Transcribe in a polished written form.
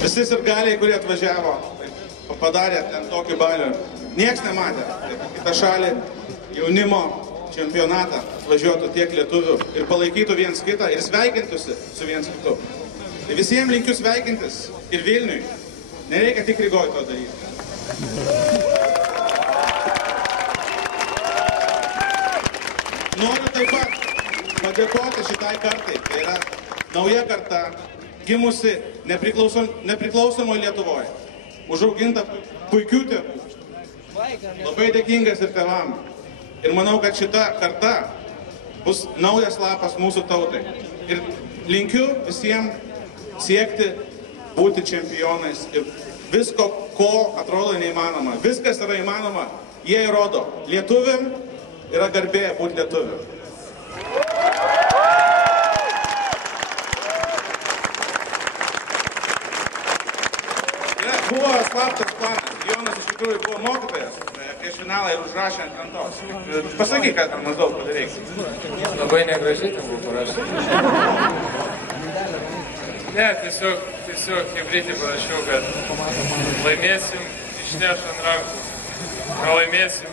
Visi sirgaliai, kurie atvažiavo, padarė ten tokį balių. Niekas nematė, kad kitą šalį jaunimo čempionatą atvažiuotų tiek lietuvių ir palaikytų viens kitą ir sveikintųsi su viens kitu. Tai visiems linkiu sveikintis ir Vilniui. Nereikia tik Rygoj to daryti. Noriu taip pat padėkoti šitai kartai. Tai yra nauja karta, gimusi nepriklausomoje Lietuvoje. Užauginta puikių tėvų. Labai dėkingas ir tėvam. Ir manau, kad šita karta bus naujas lapas mūsų tautai. Ir linkiu visiems siekti būti čempionais. Ir visko, ko atrodo neįmanoma. Viskas yra įmanoma. Jie įrodo. Lietuviam yra garbė būti lietuviu. Buvo slaptas planas. Jonas iš tikrųjų buvo mokytojas prieš finalą ir užrašė ant lentos. Pasakyk, ką tam maždaug padaryk. Labai negražiai ten buvo parašyti. Ne, tiesiog hebrytį parašiau, kad laimėsim, išneš ant rankų. Pralaimėsim,